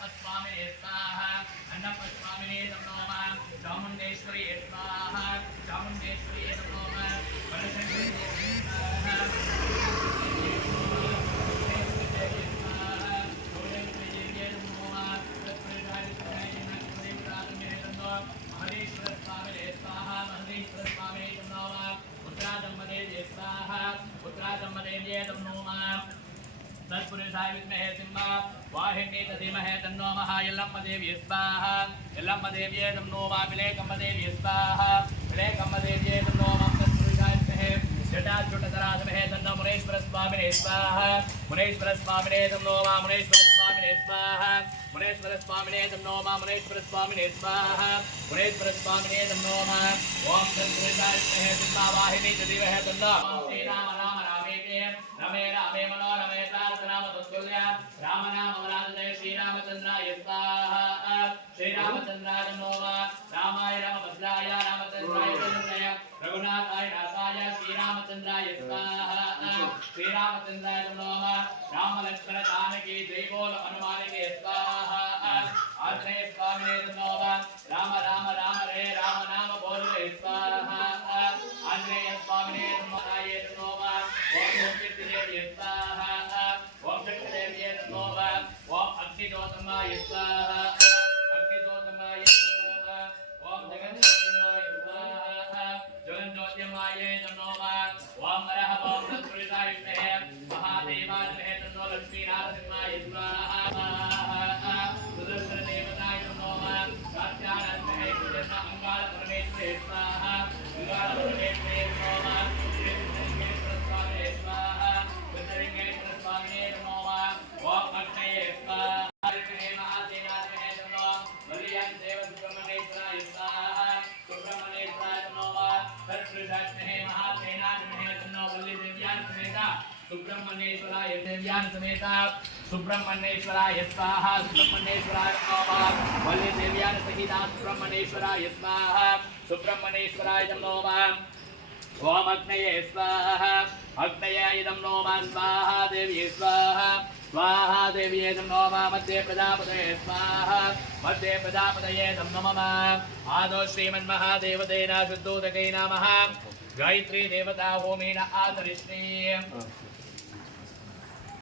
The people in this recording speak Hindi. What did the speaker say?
अन्नपस्वामिने स्वाहा अन्नपस्वामिने नमः चामुण्डेश्वरी स्वाहा चामुण्डेश्वरी नमः वरदक्षिणे तत्पुरुषाय विद्महे सिंहा वाहिनी तधीमहे तन्नो महायल्लम्मदेवी स्वाहा यल्लम्मदेवी तन्नो मामिलेकम्मदेवी स्वाहा मिलेकम्मदेवी तन्नो मां तत्पुरुषाय विद्महे जटाजुटतराधमहे तन्नो मुनेश्वर स्वामिने स्वाहा मुनेश्वर स्वामिने तन्नो मां मुनेश्वर स्वामिने स्वाहा मुनेश्वर स्वामिने तन्नो मां मुनेश्वर स्वामिने स्वाहा मुनेश्वर स्वामिने तन्नो मां ओम तत्पुरुषाय विद्महे सिंहा वाहिनी तधीमहे तन्नो श्री राम राम रामेति रमे रामे मनोरमे राम नाम अमराजय श्री रामचंद्राय स्वाहा श्री रामचंद्राय नमः रामाय रामभद्राय रामचंद्राय नमः रघुनाथाय नाथाय श्री रामचंद्राय स्वाहा श्री रामचंद्राय नमः राम लक्ष्मण जानकी जय बोल हनुमान के स्वाहा आंजनेय स्वामिने नमः राम राम राम रे राम नाम बोल रे स्वाहा आंजनेय स्वामिने नमः ओम कीर्तिदेवी स्वाहा ओम शक्तिदेवी नमः ओम अग्निज्योतमाय स्वाहा अग्निज्योतमाय नमः ओम जगन्नाथाय स्वाहा जगन्नाथाय नमः ओम हरः ओम तत्पुरुषाय विद्महे महादेवाय विद्महे तन्नो लक्ष्मी नारसिंहाय स्वाहा सुदर्शन देवताय नमः कात्यायनाय विद्महे कृष्ण अंगार परमेश्वराय स्वाहा अंगार परमेश्वराय नमः ओम अग्नये स्वाहा महादेवाय नमः बलियान देव सुब्रह्मण्येश्वराय स्वाहा सुब्रह्मण्येश्वराय नमः तत्पुरुषाय महासेनाय नमः बलि देव्यान समेता सुब्रह्मण्येश्वराय देव्यान समेता सुब्रह्मण्येश्वराय स्वाहा सुब्रह्मण्येश्वराय नमः बलि देव्यान सहिता सुब्रह्मण्येश्वराय स्वाहा सुब्रह्मण्येश्वराय नमः ओम अग्नये स्वाहा अग्नये इदं नमः स्वाहा देवी स्वाहा स्वाहा देवी नमः मध्ये प्रजापतये स्वाहा मध्ये प्रजापतये नमः आदो श्रीमन्महादेवतेन शुद्धोदकेन नमः गायत्री देवता होमेन आदरिष्टे